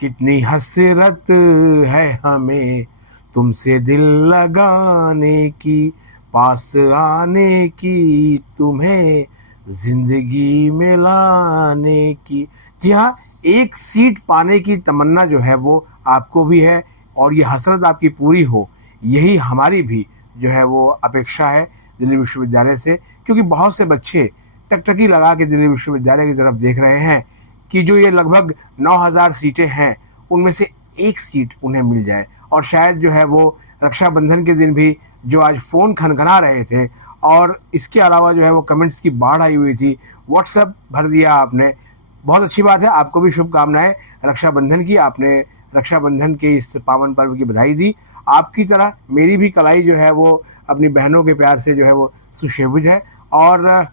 कितनी हसरत है हमें तुमसे दिल लगाने की, पास आने की, तुम्हें जिंदगी में लाने की। जी हाँ, एक सीट पाने की तमन्ना जो है वो आपको भी है और ये हसरत आपकी पूरी हो, यही हमारी भी जो है वो अपेक्षा है दिल्ली विश्वविद्यालय से। क्योंकि बहुत से बच्चे टकटकी लगा के दिल्ली विश्वविद्यालय की तरफ देख रहे हैं कि जो ये लगभग 9,000 सीटें हैं उनमें से एक सीट उन्हें मिल जाए। और शायद जो है वो रक्षाबंधन के दिन भी जो आज फ़ोन खनखना रहे थे और इसके अलावा जो है वो कमेंट्स की बाढ़ आई हुई थी, व्हाट्सएप भर दिया आपने। बहुत अच्छी बात है, आपको भी शुभकामनाएं रक्षाबंधन की। आपने रक्षाबंधन के इस पावन पर्व की बधाई दी। आपकी तरह मेरी भी कलाई जो है वो अपनी बहनों के प्यार से जो है वो सुशोभित है और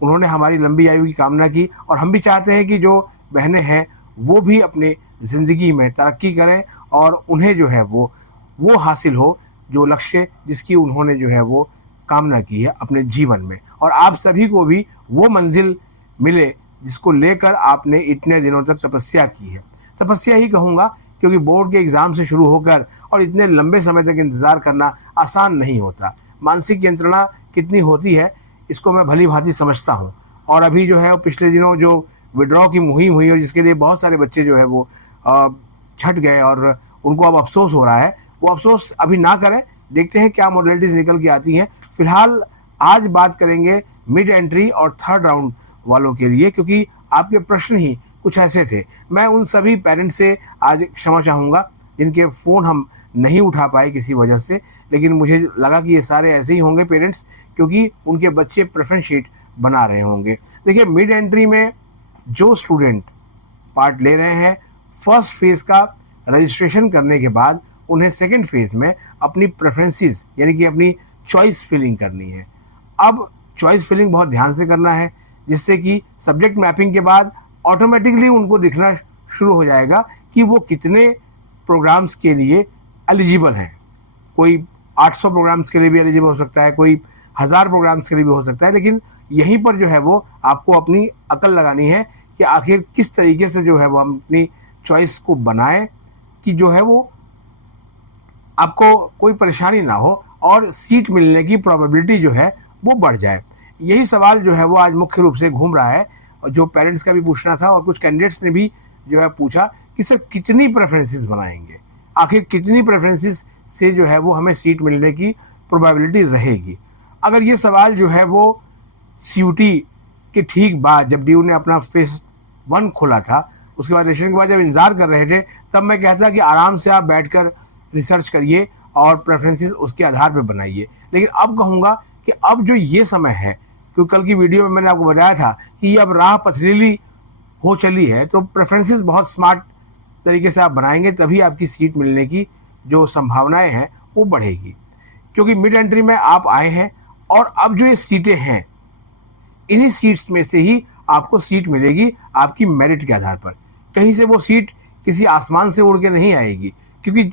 उन्होंने हमारी लंबी आयु की कामना की। और हम भी चाहते हैं कि जो बहनें हैं वो भी अपनी ज़िंदगी में तरक्की करें और उन्हें जो है वो हासिल हो जो लक्ष्य जिसकी उन्होंने जो है वो कामना की है अपने जीवन में। और आप सभी को भी वो मंजिल मिले जिसको लेकर आपने इतने दिनों तक तपस्या की है। तपस्या ही कहूँगा, क्योंकि बोर्ड के एग्ज़ाम से शुरू होकर और इतने लंबे समय तक इंतज़ार करना आसान नहीं होता। मानसिक यंत्रणा कितनी होती है इसको मैं भली भांति समझता हूँ। और अभी जो है पिछले दिनों जो विड्रॉ की मुहिम हुई और जिसके लिए बहुत सारे बच्चे जो है वो छट गए और उनको अब अफसोस हो रहा है, वो अफसोस अभी ना करें। देखते हैं क्या मॉडलिटीज़ निकल के आती हैं। फिलहाल आज बात करेंगे मिड एंट्री और थर्ड राउंड वालों के लिए, क्योंकि आपके प्रश्न ही कुछ ऐसे थे। मैं उन सभी पेरेंट्स से आज क्षमा चाहूँगा जिनके फ़ोन हम नहीं उठा पाए किसी वजह से, लेकिन मुझे लगा कि ये सारे ऐसे ही होंगे पेरेंट्स, क्योंकि उनके बच्चे प्रेफरेंस शीट बना रहे होंगे। देखिए, मिड एंट्री में जो स्टूडेंट पार्ट ले रहे हैं, फर्स्ट फेज़ का रजिस्ट्रेशन करने के बाद उन्हें सेकंड फेज़ में अपनी प्रेफरेंसेस यानी कि अपनी चॉइस फिलिंग करनी है। अब चॉइस फिलिंग बहुत ध्यान से करना है, जिससे कि सब्जेक्ट मैपिंग के बाद ऑटोमेटिकली उनको दिखना शुरू हो जाएगा कि वो कितने प्रोग्राम्स के लिए एलिजिबल हैं। कोई 800 प्रोग्राम्स के लिए भी एलिजिबल हो सकता है, कोई 1000 प्रोग्राम्स के लिए भी हो सकता है। लेकिन यहीं पर जो है वो आपको अपनी अकल लगानी है कि आखिर किस तरीके से जो है वो हम अपनी चॉइस को बनाएं कि जो है वो आपको कोई परेशानी ना हो और सीट मिलने की प्रोबेबिलिटी जो है वो बढ़ जाए। यही सवाल जो है वो आज मुख्य रूप से घूम रहा है, जो पेरेंट्स का भी पूछना था और कुछ कैंडिडेट्स ने भी जो है पूछा कि सर कितनी प्रेफरेंसेस बनाएंगे, आखिर कितनी प्रेफरेंसेस से जो है वो हमें सीट मिलने की प्रोबेबिलिटी रहेगी। अगर ये सवाल जो है वो सीयूटी के ठीक बाद जब डीयू ने अपना फेस 1 खोला था, उसके बाद रजिस्ट्रेशन के बाद जब इंतजार कर रहे थे, तब मैं कहता कि आराम से आप बैठकर रिसर्च करिए और प्रेफरेंसेस उसके आधार पर बनाइए। लेकिन अब कहूँगा कि अब जो ये समय है, क्योंकि कल की वीडियो में मैंने आपको बताया था कि ये अब राह पथरीली हो चली है, तो प्रेफरेंसेस बहुत स्मार्ट तरीके से आप बनाएंगे तभी आपकी सीट मिलने की जो संभावनाएं हैं वो बढ़ेगी। क्योंकि मिड एंट्री में आप आए हैं और अब जो ये सीटें हैं, इन्हीं सीट्स में से ही आपको सीट मिलेगी आपकी मेरिट के आधार पर। कहीं से वो सीट किसी आसमान से उड़ के नहीं आएगी, क्योंकि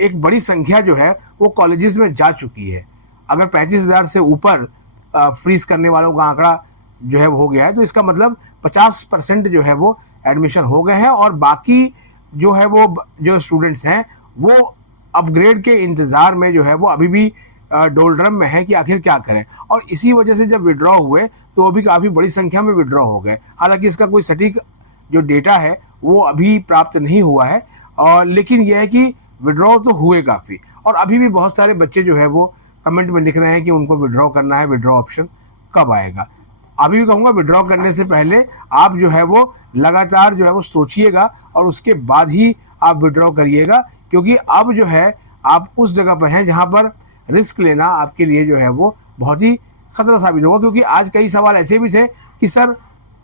एक बड़ी संख्या जो है वो कॉलेजेस में जा चुकी है। अगर 35,000 से ऊपर फ्रीज करने वालों का आंकड़ा जो है वो हो गया है, तो इसका मतलब 50% जो है वो एडमिशन हो गए हैं और बाकी जो है वो जो स्टूडेंट्स हैं वो अपग्रेड के इंतज़ार में जो है वो अभी भी डोलड्रम में है कि आखिर क्या करें। और इसी वजह से जब विड्रॉ हुए तो वो भी काफ़ी बड़ी संख्या में विड्रॉ हो गए। हालांकि इसका कोई सटीक जो डेटा है वो अभी प्राप्त नहीं हुआ है, और लेकिन यह है कि विड्रॉ तो हुए काफ़ी। और अभी भी बहुत सारे बच्चे जो है वो कमेंट में लिख रहे हैं कि उनको विड्रॉ करना है, विड्रॉ ऑप्शन कब आएगा। अभी भी कहूँगा विड्रॉ करने से पहले आप जो है वो लगातार जो है वो सोचिएगा और उसके बाद ही आप विड्रॉ करिएगा, क्योंकि अब जो है आप उस जगह पर हैं जहाँ पर रिस्क लेना आपके लिए जो है वो बहुत ही खतरा साबित होगा। क्योंकि आज कई सवाल ऐसे भी थे कि सर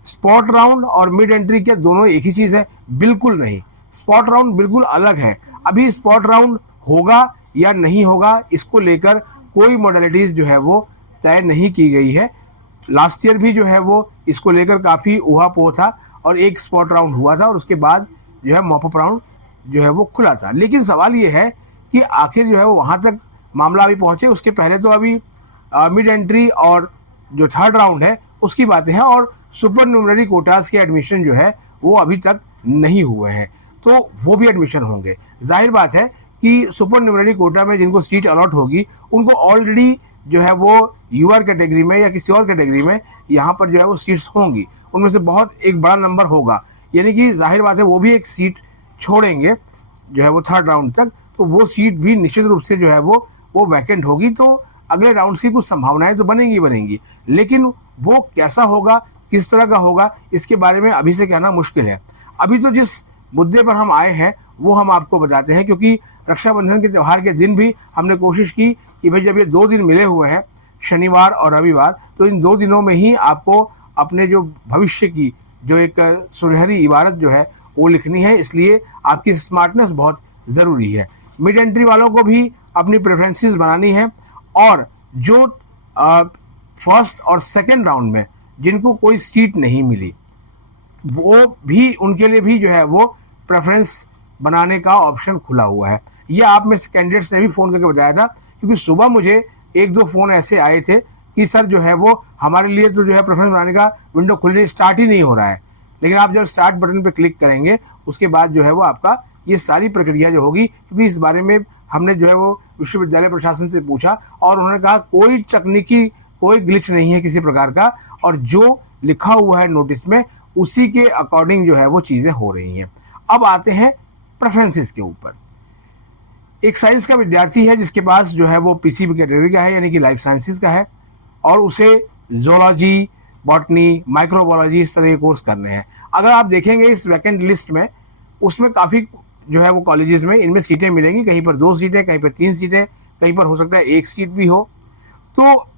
स्पॉट राउंड और मिड एंट्री क्या दोनों एक ही चीज़ है? बिल्कुल नहीं, स्पॉट राउंड बिल्कुल अलग है। अभी स्पॉट राउंड होगा या नहीं होगा इसको लेकर कोई मॉडलिटीज़ जो है वो तय नहीं की गई है। लास्ट ईयर भी जो है वो इसको लेकर काफ़ी ऊहापोह था और एक स्पॉट राउंड हुआ था और उसके बाद जो है मॉपअप राउंड जो है वो खुला था। लेकिन सवाल ये है कि आखिर जो है वो वहाँ तक मामला अभी पहुँचे, उसके पहले तो अभी मिड एंट्री और जो थर्ड राउंड है उसकी बातें हैं और सुपर न्यूमररी कोटास के एडमिशन जो है वो अभी तक नहीं हुए हैं। तो वो भी एडमिशन होंगे। जाहिर बात है कि सुपर न्यूमरी कोटा में जिनको सीट अलॉट होगी उनको ऑलरेडी जो है वो यूआर कैटेगरी में या किसी और कैटेगरी में यहाँ पर जो है वो सीट्स होंगी, उनमें से बहुत एक बड़ा नंबर होगा, यानी कि जाहिर बात है वो भी एक सीट छोड़ेंगे जो है वो थर्ड राउंड तक, तो वो सीट भी निश्चित रूप से जो है वो वैकेंट होगी। तो अगले राउंड की कुछ संभावनाएं तो बनेंगी, लेकिन वो कैसा होगा, किस तरह का होगा, इसके बारे में अभी से कहना मुश्किल है। अभी तो जिस मुद्दे पर हम आए हैं वो हम आपको बताते हैं, क्योंकि रक्षाबंधन के त्यौहार के दिन भी हमने कोशिश की कि भाई जब ये 2 दिन मिले हुए हैं, शनिवार और रविवार, तो इन 2 दिनों में ही आपको अपने जो भविष्य की जो एक सुनहरी इबारत जो है वो लिखनी है, इसलिए आपकी स्मार्टनेस बहुत ज़रूरी है। मिड एंट्री वालों को भी अपनी प्रेफरेंसेस बनानी है, और जो फर्स्ट और सेकंड राउंड में जिनको कोई सीट नहीं मिली वो भी, उनके लिए भी जो है वो प्रेफरेंस बनाने का ऑप्शन खुला हुआ है। ये आप में से कैंडिडेट्स ने भी फ़ोन करके बताया था, क्योंकि सुबह मुझे 1-2 फ़ोन ऐसे आए थे कि सर जो है वो हमारे लिए तो जो है प्रेफरेंस बनाने का विंडो खुलने स्टार्ट ही नहीं हो रहा है, लेकिन आप जब स्टार्ट बटन पर क्लिक करेंगे उसके बाद जो है वो आपका ये सारी प्रक्रिया जो होगी, क्योंकि इस बारे में हमने जो है वो विश्वविद्यालय प्रशासन से पूछा और उन्होंने कहा कोई तकनीकी कोई ग्लिच नहीं है किसी प्रकार का, और जो लिखा हुआ है नोटिस में उसी के अकॉर्डिंग जो है वो चीज़ें हो रही हैं। अब आते हैं प्रेफरेंसेस के ऊपर। एक साइंस का विद्यार्थी है जिसके पास जो है वो पीसीबी कैटेगरी का है, यानी कि लाइफ साइंसेज का है, और उसे जोलॉजी, बॉटनी, माइक्रोबायोलॉजी इस तरह के कोर्स करने हैं। अगर आप देखेंगे इस वैकेंट लिस्ट में, उसमें काफ़ी जो है वो कॉलेजेस में इनमें सीटें मिलेंगी, कहीं पर 2 सीटें, कहीं पर 3 सीटें, कहीं पर हो सकता है 1 सीट भी हो। तो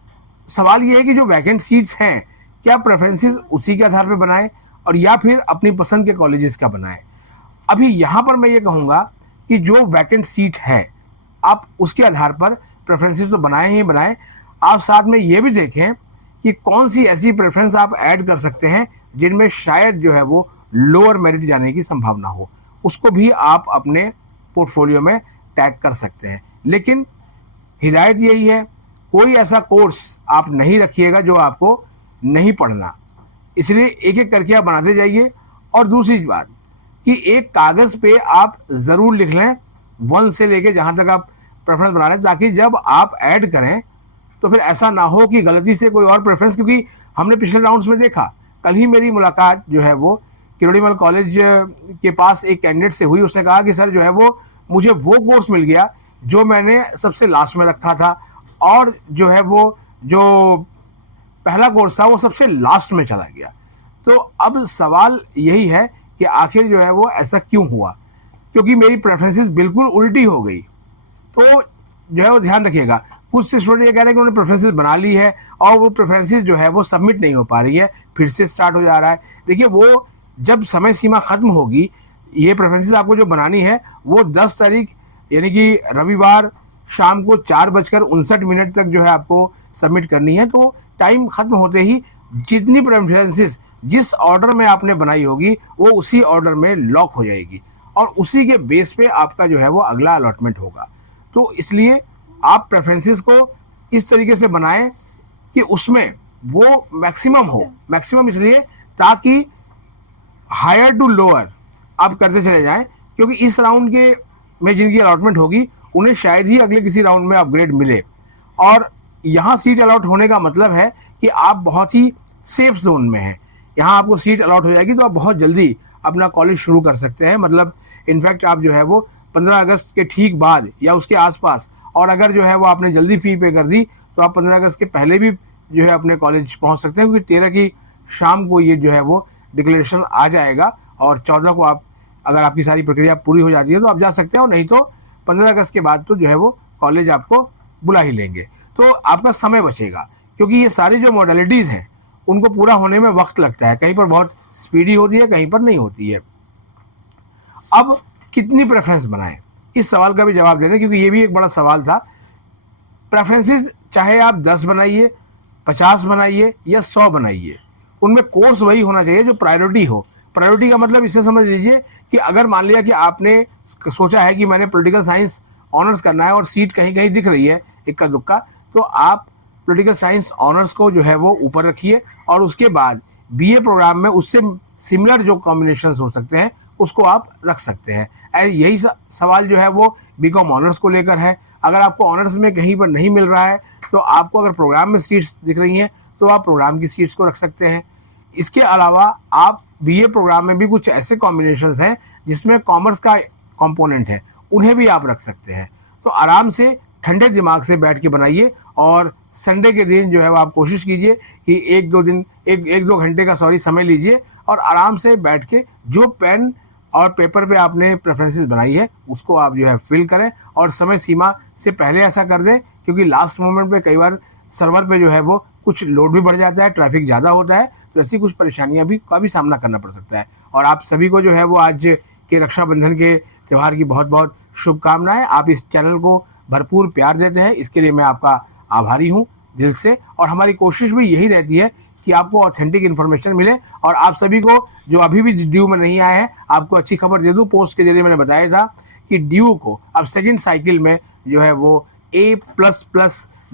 सवाल ये है कि जो वैकेंट सीट्स हैं क्या प्रेफरेंसेस उसी के आधार पर बनाएं और या फिर अपनी पसंद के कॉलेजेस का बनाएं। अभी यहाँ पर मैं ये कहूँगा कि जो वैकेंट सीट है आप उसके आधार पर प्रेफरेंसेस तो बनाएं ही बनाएं, आप साथ में ये भी देखें कि कौन सी ऐसी प्रेफरेंस आप ऐड कर सकते हैं जिनमें शायद जो है वो लोअर मेरिट जाने की संभावना हो, उसको भी आप अपने पोर्टफोलियो में टैग कर सकते हैं। लेकिन हिदायत यही है, कोई ऐसा कोर्स आप नहीं रखिएगा जो आपको नहीं पढ़ना, इसलिए एक एक करके आप बनाते जाइए। और दूसरी बात कि एक कागज़ पे आप ज़रूर लिख लें 1 से लेके जहाँ तक आप प्रेफरेंस बना रहे हैं, ताकि जब आप ऐड करें तो फिर ऐसा ना हो कि गलती से कोई और प्रेफरेंस, क्योंकि हमने पिछले राउंड्स में देखा, कल ही मेरी मुलाकात जो है वो किरोड़ीमल कॉलेज के पास एक कैंडिडेट से हुई। उसने कहा कि सर जो है वो मुझे वो कोर्स मिल गया जो मैंने सबसे लास्ट में रखा था, और जो है वो जो पहला कोर्स था वो सबसे लास्ट में चला गया। तो अब सवाल यही है कि आखिर जो है वो ऐसा क्यों हुआ, क्योंकि मेरी प्रेफरेंसेस बिल्कुल उल्टी हो गई। तो जो है वो ध्यान रखिएगा। कुछ स्टूडेंट ये कह रहे हैं कि उन्होंने प्रेफरेंसेस बना ली है और वो प्रेफरेंसेस जो है वो सबमिट नहीं हो पा रही है, फिर से स्टार्ट हो जा रहा है। देखिए वो जब समय सीमा खत्म होगी, ये प्रेफरेंसेस आपको जो बनानी है वो 10 तारीख यानी कि रविवार शाम को 4:59 तक जो है आपको सबमिट करनी है। तो टाइम खत्म होते ही जितनी प्रेफरेंसेस जिस ऑर्डर में आपने बनाई होगी वो उसी ऑर्डर में लॉक हो जाएगी और उसी के बेस पे आपका जो है वो अगला अलॉटमेंट होगा। तो इसलिए आप प्रेफरेंसेस को इस तरीके से बनाएं कि उसमें वो मैक्सिमम हो। मैक्सिमम इसलिए ताकि हायर टू लोअर आप करते चले जाएं, क्योंकि इस राउंड के में जिनकी अलॉटमेंट होगी उन्हें शायद ही अगले किसी राउंड में अपग्रेड मिले। और यहाँ सीट अलॉट होने का मतलब है कि आप बहुत ही सेफ जोन में हैं। यहाँ आपको सीट अलॉट हो जाएगी तो आप बहुत जल्दी अपना कॉलेज शुरू कर सकते हैं। मतलब इनफैक्ट आप जो है वो 15 अगस्त के ठीक बाद या उसके आसपास, और अगर जो है वो आपने जल्दी फ़ी पे कर दी तो आप 15 अगस्त के पहले भी जो है अपने कॉलेज पहुँच सकते हैं, क्योंकि 13 की शाम को ये जो है वो डिक्लेरेशन आ जाएगा और 14 को आप अगर आपकी सारी प्रक्रिया पूरी हो जाती है तो आप जा सकते हैं, और नहीं तो 15 अगस्त के बाद तो जो है वो कॉलेज आपको बुला ही लेंगे। तो आपका समय बचेगा, क्योंकि ये सारी जो मॉडलिटीज़ हैं उनको पूरा होने में वक्त लगता है, कहीं पर बहुत स्पीडी होती है, कहीं पर नहीं होती है। अब कितनी प्रेफरेंस बनाएं, इस सवाल का भी जवाब दे दें, क्योंकि ये भी एक बड़ा सवाल था। प्रेफरेंसेस चाहे आप 10 बनाइए, 50 बनाइए या 100 बनाइए, उनमें कोर्स वही होना चाहिए जो प्रायोरिटी हो। प्रायोरिटी का मतलब इसे समझ लीजिए कि अगर मान लिया कि आपने सोचा है कि मैंने पॉलिटिकल साइंस ऑनर्स करना है और सीट कहीं कहीं दिख रही है इक्का दुक्का, तो आप पॉलिटिकल साइंस ऑनर्स को जो है वो ऊपर रखिए और उसके बाद बीए प्रोग्राम में उससे सिमिलर जो कॉम्बिनेशंस हो सकते हैं उसको आप रख सकते हैं। यही सवाल जो है वो बीकॉम ऑनर्स को लेकर है। अगर आपको ऑनर्स में कहीं पर नहीं मिल रहा है तो आपको अगर प्रोग्राम में सीट्स दिख रही हैं तो आप प्रोग्राम की सीट्स को रख सकते हैं। इसके अलावा आप बीए प्रोग्राम में भी कुछ ऐसे कॉम्बिनेशंस हैं जिसमें कॉमर्स का कंपोनेंट है, उन्हें भी आप रख सकते हैं। तो आराम से ठंडे दिमाग से बैठ के बनाइए और संडे के दिन जो है वो आप कोशिश कीजिए कि एक दो घंटे का समय लीजिए और आराम से बैठ के जो पेन और पेपर पे आपने प्रेफरेंसेस बनाई है उसको आप जो है फिल करें और समय सीमा से पहले ऐसा कर दें, क्योंकि लास्ट मोमेंट पे कई बार सर्वर पे जो है वो कुछ लोड भी बढ़ जाता है, ट्रैफिक ज़्यादा होता है, तो ऐसी कुछ परेशानियां भी का भी सामना करना पड़ सकता है। और आप सभी को जो है वो आज के रक्षाबंधन के त्यौहार की बहुत बहुत शुभकामनाएं। आप इस चैनल को भरपूर प्यार देते हैं, इसके लिए मैं आपका आभारी हूँ दिल से। और हमारी कोशिश भी यही रहती है कि आपको ऑथेंटिक इन्फॉर्मेशन मिले। और आप सभी को जो अभी भी ड्यू में नहीं आए हैं, आपको अच्छी खबर दे दूँ, पोस्ट के जरिए मैंने बताया था कि ड्यू को अब सेकेंड साइकिल में जो है वो A++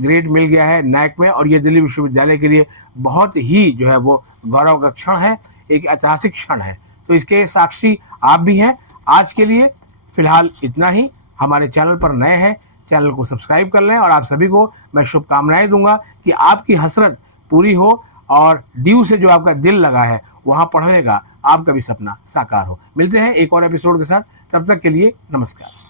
ग्रेड मिल गया है नैक में, और ये दिल्ली विश्वविद्यालय के लिए बहुत ही जो है वो गौरव का क्षण है, एक ऐतिहासिक क्षण है। तो इसके साक्षी आप भी हैं। आज के लिए फिलहाल इतना ही। हमारे चैनल पर नए हैं, चैनल को सब्सक्राइब कर लें और आप सभी को मैं शुभकामनाएं दूंगा कि आपकी हसरत पूरी हो और ड्यू से जो आपका दिल लगा है वहां पढ़ने का आपका भी सपना साकार हो। मिलते हैं एक और एपिसोड के साथ, तब तक के लिए नमस्कार।